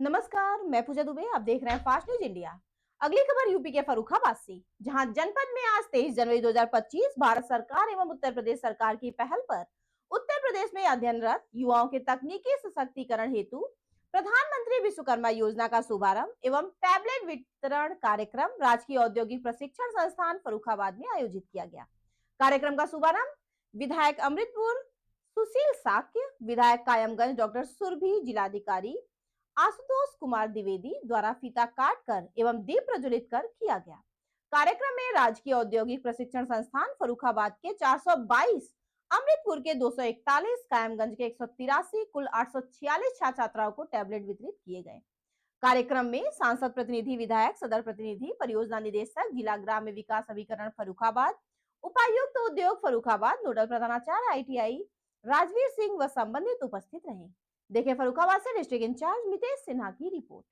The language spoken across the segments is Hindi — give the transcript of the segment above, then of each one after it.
नमस्कार, मैं पूजा दुबे। आप देख रहे हैं फास्ट न्यूज इंडिया। अगली खबर यूपी के फर्रुखाबाद से, जहां जनपद में आज 23 जनवरी 2025 भारत सरकार एवं उत्तर प्रदेश सरकार की पहल पर उत्तर प्रदेश में अध्ययनरत युवाओं के तकनीकी सशक्तिकरण हेतु प्रधानमंत्री विश्वकर्मा योजना का शुभारंभ एवं टैबलेट वितरण कार्यक्रम राजकीय औद्योगिक प्रशिक्षण संस्थान फर्रुखाबाद में आयोजित किया गया। कार्यक्रम का शुभारंभ विधायक अमृतपुर सुशील साक्य, विधायक कायमगंज डॉक्टर सुरभि, जिलाधिकारी आशुतोष कुमार द्विवेदी द्वारा फीता काट कर एवं दीप प्रज्वलित कर किया गया। कार्यक्रम में राजकीय औद्योगिक प्रशिक्षण संस्थान फर्रुखाबाद के 422, अमृतपुर के 241, कायमगंज के 183, कुल 846 छात्र छात्राओं को टैबलेट वितरित किए गए। कार्यक्रम में सांसद प्रतिनिधि, विधायक, सदर प्रतिनिधि, परियोजना निदेशक, जिला ग्राम्य विकास अभिकरण फर्रुखाबाद, उपायुक्त उद्योग फर्रुखाबाद, नोडल प्रधानाचार्य ITI राजवीर सिंह व संबंधित उपस्थित रहे। देखें फर्रुखाबाद से डिस्ट्रिक्ट इंचार्ज मितेश सिन्हा की रिपोर्ट।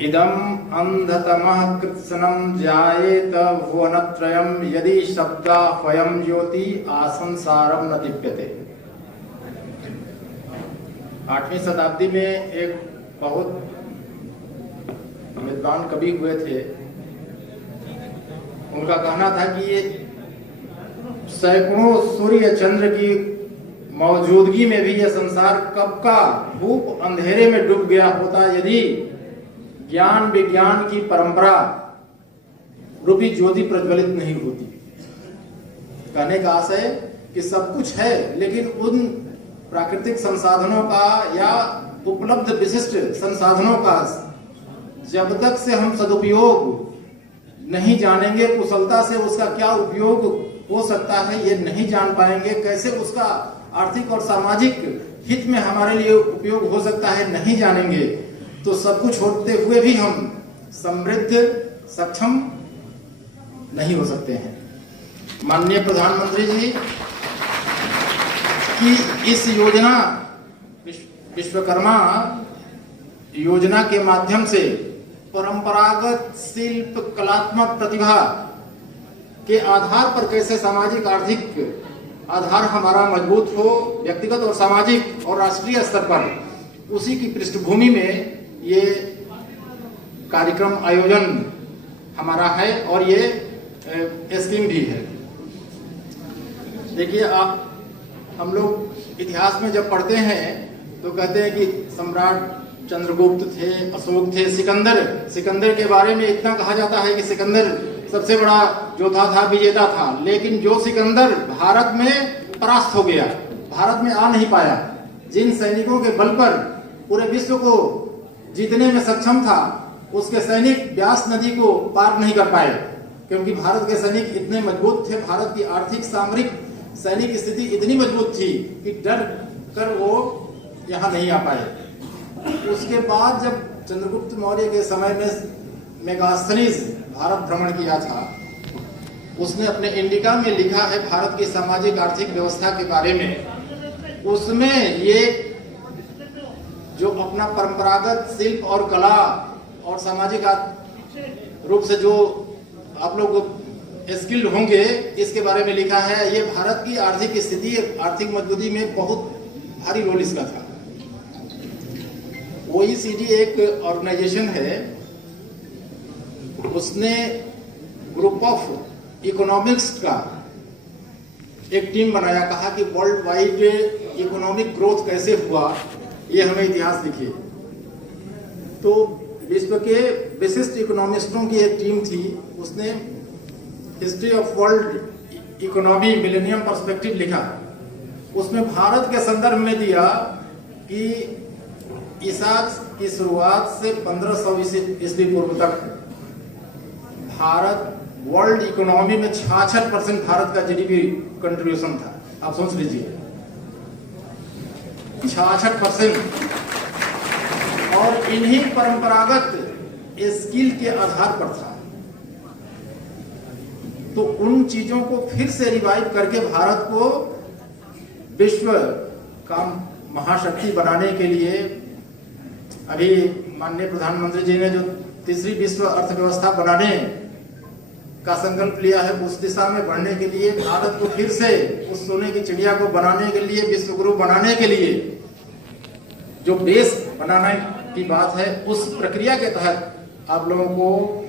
इदम् अंधतमः कृत्स्नं जायेत भुवनत्रयं यदि शब्दाह्वयं ज्योति आसंसारं न दीप्यते। 8वीं शताब्दी में एक बहुत विद्वान कवि हुए थे। उनका कहना था कि ये सैकड़ों सूर्य चंद्र की मौजूदगी में भी यह संसार कब का भूप अंधेरे में डूब गया होता यदि ज्ञान विज्ञान की परंपरा रूपी ज्योति प्रज्वलित नहीं होती। कहने का आशय कि सब कुछ है, लेकिन उन प्राकृतिक संसाधनों का या उपलब्ध विशिष्ट संसाधनों का जब तक से हम सदुपयोग नहीं जानेंगे, कुशलता से उसका क्या उपयोग हो सकता है ये नहीं जान पाएंगे, कैसे उसका आर्थिक और सामाजिक हित में हमारे लिए उपयोग हो सकता है नहीं जानेंगे, तो सब कुछ होते हुए भी हम समृद्ध सक्षम नहीं हो सकते हैं। माननीय प्रधानमंत्री जी की इस योजना विश्वकर्मा योजना के माध्यम से परंपरागत शिल्प कलात्मक प्रतिभा के आधार पर कैसे सामाजिक आर्थिक आधार हमारा मजबूत हो, व्यक्तिगत और सामाजिक और राष्ट्रीय स्तर पर, उसी की पृष्ठभूमि में ये कार्यक्रम आयोजन हमारा है और ये स्कीम भी है। देखिए, हम लोग इतिहास में जब पढ़ते हैं तो कहते हैं कि सम्राट चंद्रगुप्त थे, अशोक थे, सिकंदर के बारे में इतना कहा जाता है कि सिकंदर सबसे बड़ा योद्धा था, विजेता था, लेकिन जो सिकंदर भारत में परास्त हो गया, भारत में आ नहीं पाया, जिन सैनिकों के बल पर पूरे विश्व को जीतने में सक्षम था, उसके सैनिक व्यास नदी को पार नहीं कर पाए, क्योंकि भारत के सैनिक इतने मजबूत थे, भारत की आर्थिक सामरिक सैनिक स्थिति इतनी मजबूत थी कि डर कर वो यहाँ नहीं आ पाए। उसके बाद जब चंद्रगुप्त मौर्य के समय में मेगास्थनीज भारत भ्रमण किया था, उसने अपने इंडिका में लिखा है भारत की सामाजिक आर्थिक व्यवस्था के बारे में। उसमें ये जो अपना परंपरागत शिल्प और कला और सामाजिक रूप से जो आप लोग स्किल्ड होंगे, इसके बारे में लिखा है। ये भारत की आर्थिक स्थिति, आर्थिक मजबूती में बहुत भारी रोल इसका था। OECD एक ऑर्गेनाइजेशन है, उसने ग्रुप ऑफ इकोनॉमिक्स का एक टीम बनाया, कहा कि वर्ल्ड वाइड इकोनॉमिक ग्रोथ कैसे हुआ, ये हमें इतिहास लिखिए। तो विश्व के विशिष्ट इकोनॉमिस्टों की एक टीम थी, उसने history of world economy millennium perspective लिखा। उसमें भारत के संदर्भ में दिया कि ईसा की शुरुआत से 1500 ईस्वी पूर्व तक भारत वर्ल्ड इकोनॉमी में 66% भारत का GDP कंट्रीब्यूशन था। आप सोच लीजिए, 66%, और इन्हीं परंपरागत स्किल के आधार पर था। तो उन चीजों को फिर से रिवाइव करके भारत को विश्व का महाशक्ति बनाने के लिए अभी माननीय प्रधानमंत्री जी ने जो तीसरी विश्व अर्थव्यवस्था बनाने का संकल्प लिया है, उस दिशा में बढ़ने के लिए भारत को फिर से उस सोने की चिड़िया को बनाने के लिए, विश्व गुरु बनाने के लिए जो बेस बनाने की बात है, उस प्रक्रिया के तहत आप लोगों को